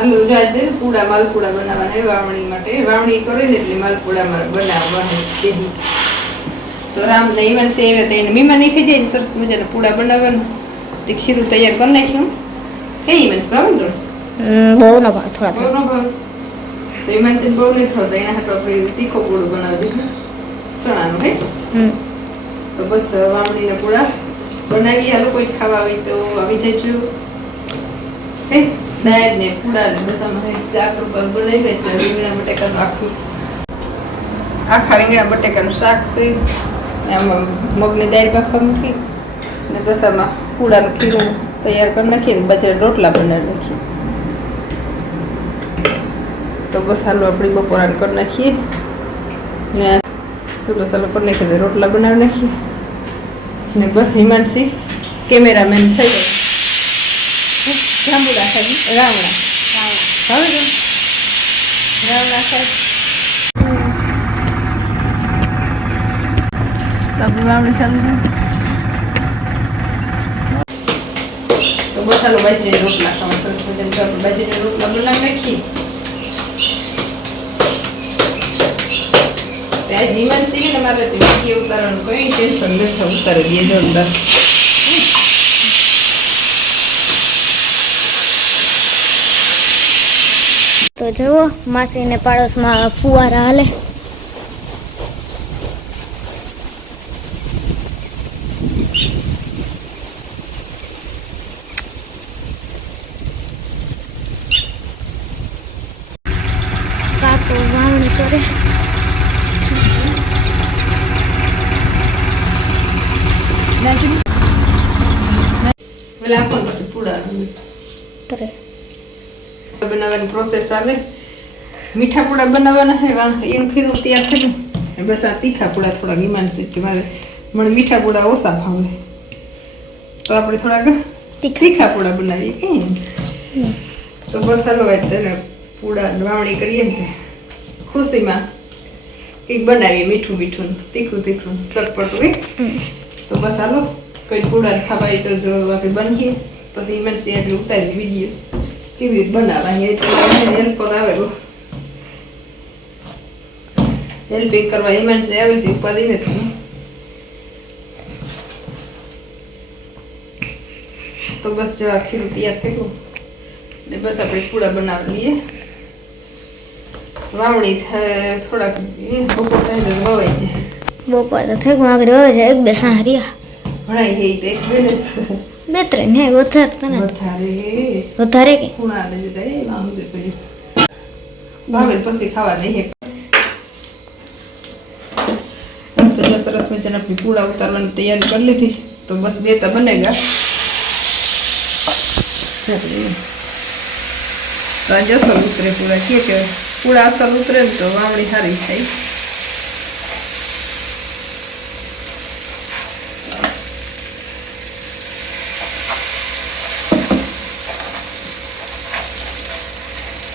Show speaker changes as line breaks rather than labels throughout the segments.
આલુ જાજે પૂડા માલપુડા બનાવવાના વાવણી માટે. વાવણી કરે ને એટલે માલપુડા બનાવવાના છે તો રામ ને છે એવે તો એને મીમા નહીં થઈ જાય ને સરસ મજાના પૂડા બનાવવાનું. તે ખીરું તૈયાર કરી નાખ્યું. એ ઈવન ભાવ ને?
બહુ ન ભાવ થોડા
બહુ ન ભાવે? તો ઈવન છે બહુ નહીં ભાવતો એના હાટુ આપણે તીખો પૂડો બનાવજો. સણાનું હે? તો બસ વાવણીના પૂડા. બનાવી હાલો કોઈ ખાવા આવે તો આવી જજો. હે? દાળ ને પૂડા ને બસ આમાં શાક બનાવી લે તો રીંગણા બટેકાનું આખું. આખા રીંગણા બટેકાનું શાક છે. આમાં મગની દાળ બાફવા મૂકી ને બસામાં પૂડાનું ખીરું તૈયાર કરી નાખીએ ને બજાર રોટલા બનાવી નાખીએ. તો બસ હાલો આપણી બપોરાને કરી નાખીએ. ને સુલો સલો કરી નાખીએ રોટલા બનાવી નાખીએ. ને બસ હિમાંશી કેમેરામેન થઈ જાય રામુલા સાહેબ રાવણા હા રાવણા સાહેબ આપણું રાવણી સાહેબ તો બસ હાલો બાજરીના રોટલા ખાવા સરસ મજાના તો આપણે બાજરીના રોટલા બનાવી નાખીએ ત્યાં જીવન સિંહ ને મારે તે ઉતારવાનું કોઈ ટેન્શન નથી, ઉતારી દઈએ અંદર.
તો જુઓ, માસીને પાડોશમાં ફુવારા હાલે કાકો વાવણી કરે
પેલા આપો ને પછી પૂડાનું
કરે
બનાવવાની પ્રોસેસ આવે મીઠા પૂડા બનાવવાના છે. એનું ખીરું તૈયાર થયું ને બસ આ તીખા પૂડા થોડાક ઈમાન છે કે મારે મને મીઠા પૂડા ઓછા ભાવે. તો આપણે થોડાક તીખા. પૂડા બનાવીએ કે તો બસ હાલો તેને પૂડા વાવણી કરીએ ને ખુશીમાં કંઈક બનાવીએ મીઠું મીઠું તીખું તીખું ચટપટું એ તો બસ હાલો કોઈ પૂડા ખાવાય તો જો આપણે બનીએ. પછી ઈમાન સિંહ આપણે ઉતારી વીડિયો કેવી રીતે બનાવવાની એ પર હેલ્પર આવેલો હેલ્પિંગ કરવા ઈમાન છે આવી હતી ઉપાધિ નથી તો બસ જો આ ખીરું તૈયાર થઈ ગયું. ને બસ આપણે પૂડા બનાવી લઈએ. વાવણી થાય થોડાક એ બપોર થાય તો વવાઈ જાય.
બપોર તો થઈ ગયું આગળ વવાઈ જાય એક બે સાહરિયા
ભણાઈ ગઈ એક બે
બે ત્રણ હે વધારે તને
વધારે
વધારે કે?
ખૂણા લઈ જતા એ દે પડી. ભાવે પછી ખાવા નહીં તો જો સરસ મજાના આપણી પૂળા ઉતારવાની તૈયારી કરી લીધી. તો બસ બે તો બનેગા તો અસર ઉતરે પૂરા. કે કે પૂડા અસર ઉતરે ને તો વાવણી સારી થાય.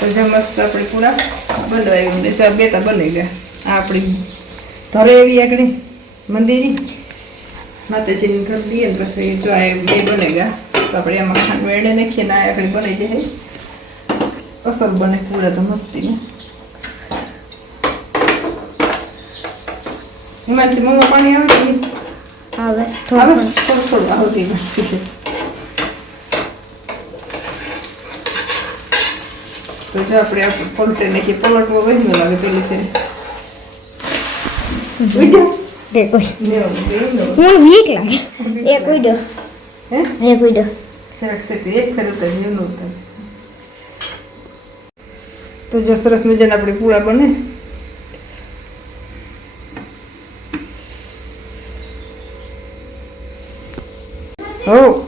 તો જે મસ્ત આપણે પૂરા બનાવી ને ચાર બે તા બની ગયા. આ આપણી ધરે એવી આગળ મંદિરની. માતાજીની ઘર દઈએ ને પછી જો આ બે બને ગયા. તો આપણે એમાં ખાંડ વેડે નાખીએ ને આ આગળ બનાવી જાય અસર બને પૂરા તો મસ્તી એમાંથી મમ્મા પાણી આવે?
આવે? થોડું
થોડું આવતી તો જો આપણે આ પલટે નાખીએ પલટવો વહેલો લાગે પેલી ફેરી
તે
જ સરસ મજાના આપણે પૂળા બને. હા.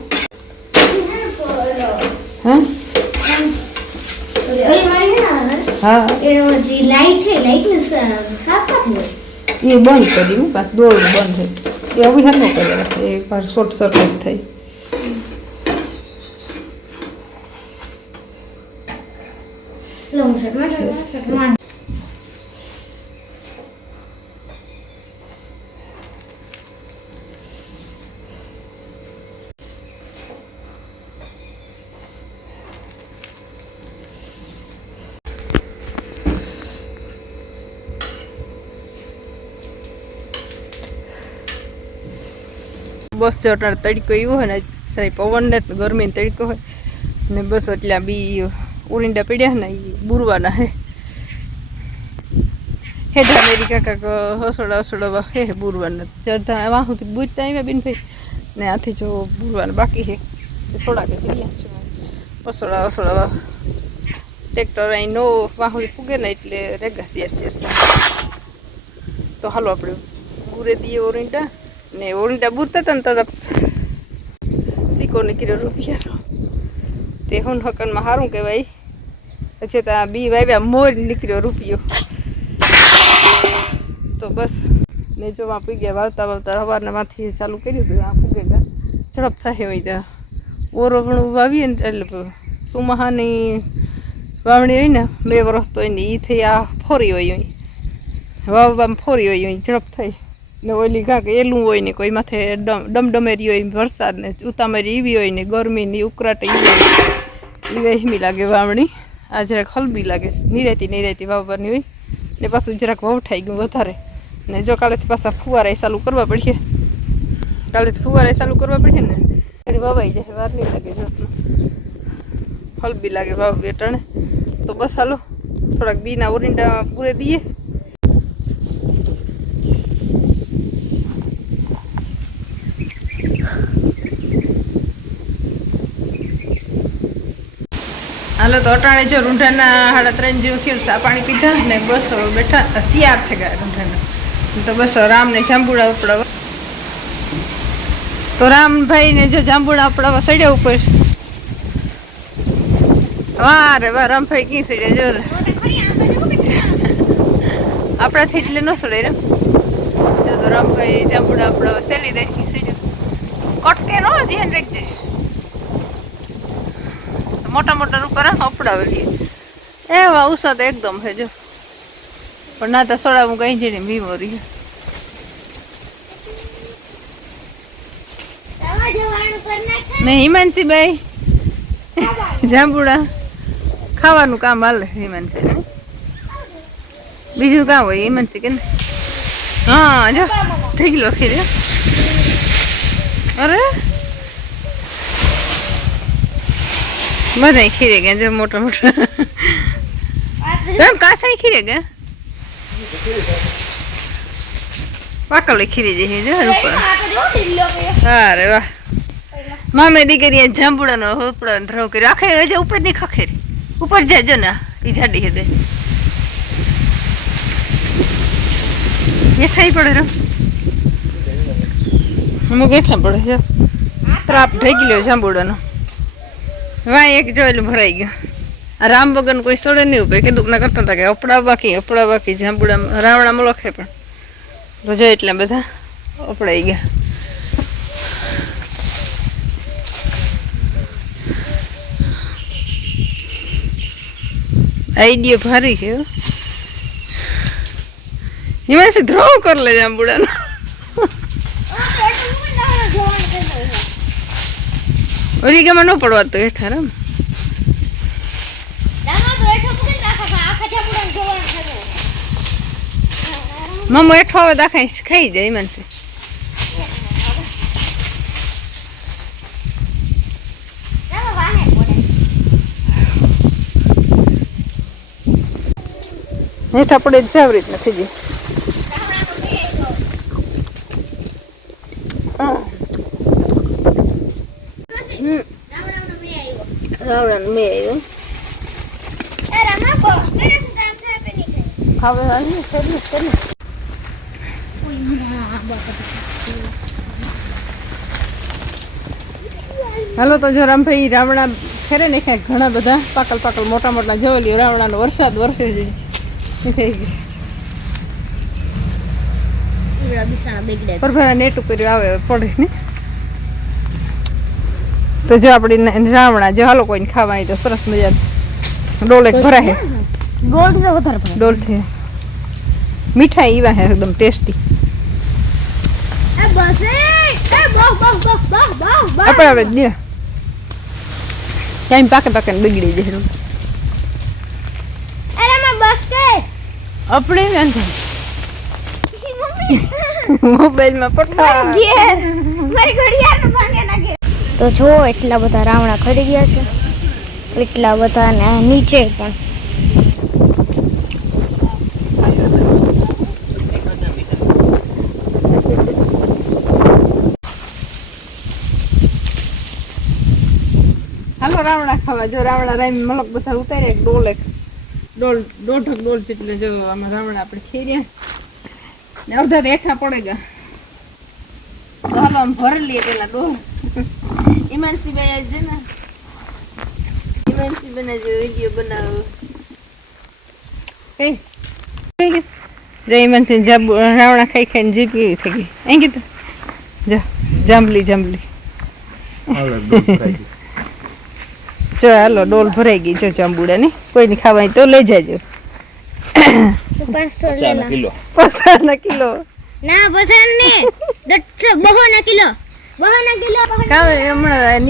હા.
લાઈટ છે લાઈટ સાફ નથી
એ બંધ કરી હું પાછું દોડવું બંધ થઈ એ હવે ન કરી રાખે એ પાછું શોર્ટ સર્કિટ થઈ.
લોંગ શર્ટમાં શર્ટમાં
બસ જો અટાણે તડકો એવો હોય ને સારી પવન ને તો ગરમી ને તડકો હોય. ને બસ એટલે આ બી ઉરિંડા પડ્યા ને એ બુરવાના હે. હેઠા મેરી કાકા હસોડા હસોડા હે બુરવાના. ચડતા વાહુથી બુજતા આવ્યા બેન ભાઈ. ને આથી જો બુરવાના બાકી હે. થોડાક હસોડા હસોડા ટ્રેક્ટર અહીં નો વાહુથી પૂગે ને એટલે રેગા શેર શેર તો હાલો આપણે બુરે દઈએ ઓરિંડા ને ઓરિંડા બુરતા હતા ને તો સિક્કો નીકળ્યો રૂપિયાનો. તે હું હકનમાં સારું કહેવાય. પછી તો આ બી વાવ્યા મોર નીકળ્યો રૂપિયો. તો બસ ને જો આ પૂગ્યા વાવતા વાવતા સવારના માંથી ચાલુ કર્યું હતું, આ પૂગે ગયા. ઝડપ થાય હોય ત્યાં. ઓરો પણ વાવીએ ને એટલે સુમહાની વાવણી હોય ને, બે વર્ષ તો એની એ થઈ આ ફોરી હોય વાવવામાં ફોરી હોય ઝડપ થઈ ને ઓલી ઘા એલું હોય ને કોઈ માથે ડમ, ડમડમેરી હોય વરસાદ ને ઉતામરી એવી હોય ને ગરમી ની ઉકળાટ એવી હોય. એ વહેમી લાગે વાવણી. આ જરાક હલબી લાગે. નિરાતી નિરાતી વાવવાની હોય. ને પાછું જરાક વવઠાઈ ગયું વધારે. ને જો કાલેથી પાછા ફુવારા ચાલુ કરવા પડશે. કાલેથી ફુવારા ચાલુ કરવા પડશે ને? વવાઈ જાય, વાર નહીં લાગે જો હલબી લાગે વાવ બેટણે તો બસ હાલો. થોડાક બીના ઓરિંડા પૂરે દઈએ હાલો તો અટાણે જો રૂંઢાના સાડા ત્રણ જેવું થયું ચા પાણી પીધા ને બસ બેઠા શિયાર થઈ ગયા રૂંઢાના. તો બસ રામને જાંબુડા ઉપડાવવા તો રામભાઈ ને જો જાંબુડા ઉપડાવા સડ્યા ઉપર. વાહ રે વાહ, રામભાઈ કી સડ્યા? જો. આપણાથી એટલે ન સડે રે. જો તો રામભાઈ જાંબુડા ઉપડાવા સેલી દે સડ્યા. કટકે નો ધ્યાન રાખજે મોટા મોટા ઉપર અપડાવેલી એવા ઉષા તો એકદમ છે, જો. પણ ના તો સોડા હું કઈ જઈને બીમોરી મેં હિમાંશી ભાઈ જાંબુડા. ખાવાનું કામ હાલે હિમાંશી ને? બીજું કામ હોય હિમાંશી કે ને હા, જો. થઈ ગયો ખીરે અરે! બધા ખીરે ગયા જો મોટા મોટા. એમ કાસાઈ ખીરે ગયા? વાકલે ખીરી જઈ જો ઉપર અરે વાહ. મામે દીકરીએ જાંબુડાનો હોપડો ધ્રવ કર્યો. આખે હજે ઉપરની ખખેરી. ઉપર જાય જો ને એ જાડી હદે બેઠાઈ પડે રો અમુક બેઠા પડે છે. ત્રાપ ઢેકી લ્યો જાંબુડાનો. વાહ એક જોયેલું ભરાઈ ગયું. રામ વગર કોઈ સોડે નહીં ઉભે. કીધું ના કરતા હતા કે અપડા બાકી અપડા બાકી જાંબુડા રાવણા લખે પણ. તો જો એટલા બધા અપડાઈ ગયા. આઈડિયો ભારી હો. એમાં ધ્રોવ કર લે જાંબુડાનો. ઓલી ગમાં ન પડવા તો હેઠા રામ મમ્મો હેઠો હવે દાખાઈ ખાઈ જાય છે. હેઠા પડે જ જાવ રીતના થઈ જાય હા. હમ રાવણ મેં હવે હાલી કરી કરી હાલો તો જો રામભાઈ રાવણા ફેરે ને ક્યાંક ઘણા બધા. પાકલ પાકલ મોટા મોટા જોયેલી રાવણાનો વરસાદ વરસે છે. પરભરા નેટ ઉપર આવે પડે ને? તો જો આપણે રાવણા જો હાલો કોઈને ખાવા આવી તો સરસ મજા ડોલ એક ભરાય. ડોલથી મીઠાઈ ઈવા હે એકદમ ટેસ્ટી. આપણે હવે દે ક્યાંય પાકે પાકે ને બગડી જાય આપણે મોબાઈલમાં પઠા
મારી ઘડિયાળ ભાંગે નાખે તો જો એટલા બધા રાવણા ખરી ગયા છે. એટલા બધા ને નીચે પણ.
હાલો, રાવણા ખાવા. જો રાવણા રાઈ મલક બધા ઉતારે એક ડોલ એક. ડોલ, દોઢક ડોલ જેટલે જો આમાં રાવણા આપણે ખેર્યા. ને અડધા રેખા પડે ગયા તો હાલો, આમ લઈએ પેલા ડોલ. ઈમાનસી ભાઈ આજ ને બને જો વીડિયો બનાવો કઈ કઈ ગઈ? જો રાવણા ખાઈ ખાઈને જીભ કેવી થઈ ગઈ અહીં કીધું જો જાંબલી જાંબલી જો હાલો ડોલ ભરાઈ ગઈ જો જાંબુડાની કોઈની ખાવાની તો લઈ જાજો
પાંચસો
કિલો.
પસાના કિલો.
ના પસંદ ને બહો ના કિલો. બહો ના કિલો
કાવે હમણાં